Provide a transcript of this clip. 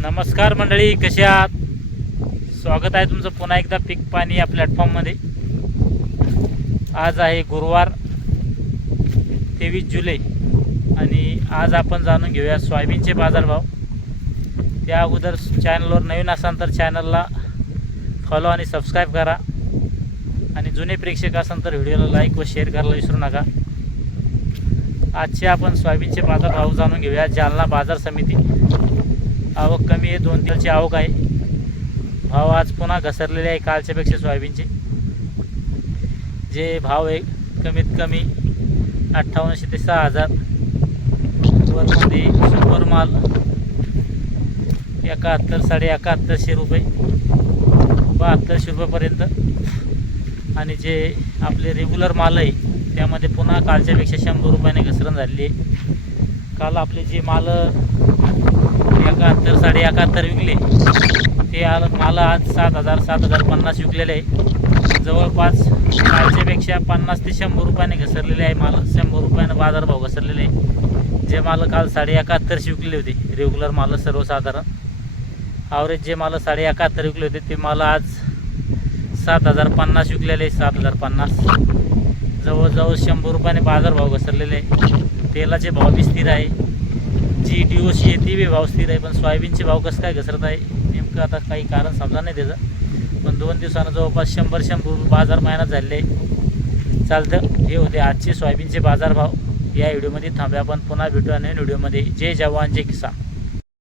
नमस्कार मंडळी, कसे आहात? स्वागत आहे तुमचं पुन्हा एकदा पीक पाणी या प्लॅटफॉर्ममध्ये. आज आहे गुरुवार 23 जुलै आणि आज आपण जाणून घेऊया सोयाबीनचे बाजारभाव. त्या अगोदर चॅनलवर नवीन असाल तर चॅनलला फॉलो आणि सबस्क्राईब करा आणि जुने प्रेक्षक असाल तर व्हिडिओला लाईक व शेअर करायला विसरू नका. आजचे आपण सोयाबीनचे बाजारभाव जाणून घेऊया. जालना बाजार समिती. आवक कमी आहे, 2 किलोची आवक आहे. भाव आज पुन्हा घसरलेले आहे कालच्यापेक्षा. सोयाबीनचे जे भाव आहे कमीत कमी 5800 ते 6000. वरमध्ये सुपर माल 71, 7150 रुपये, 7200 रुपयेपर्यंत. आणि जे आपले रेग्युलर माल आहे त्यामध्ये पुन्हा कालच्यापेक्षा 100 रुपयाने घसरण झालेली आहे. काल आपले जे माल 71, 71.5 विकले ते माल आज 7000, 7050 विकलेले आहे. जवळपास कालच्यापेक्षा 50 ते 100 रुपयाने घसरलेले आहे माल. 100 रुपयाने बाजारभाव घसरलेले आहे. जे माल काल 71.5 विकले होते रेग्युलर माल, सर्वसाधारण ॲव्हरेज जे माल 71.5 विकले होते ते माल आज 7050 विकलेले आहे. 7050. जवळजवळ 100 रुपयाने बाजारभाव घसरलेले आहे. तेलाचे भाव बी स्थिर आहे. जी DOC आहे ती बी भाव स्थिर आहे. पण सोयाबीनचे भाव कसं काय घसरत आहे नेमकं आता काही कारण समजा नाही त्याचं. पण 2 दिवसानं जवळपास 100 बाजार महिन्यात झालेले आहे. चालतं, हे होते आजचे सोयाबीनचे बाजारभाव. या व्हिडिओमध्ये थांबूया. आपण पुन्हा भेटूया नवीन व्हिडिओमध्ये. जय जवान जय किसान.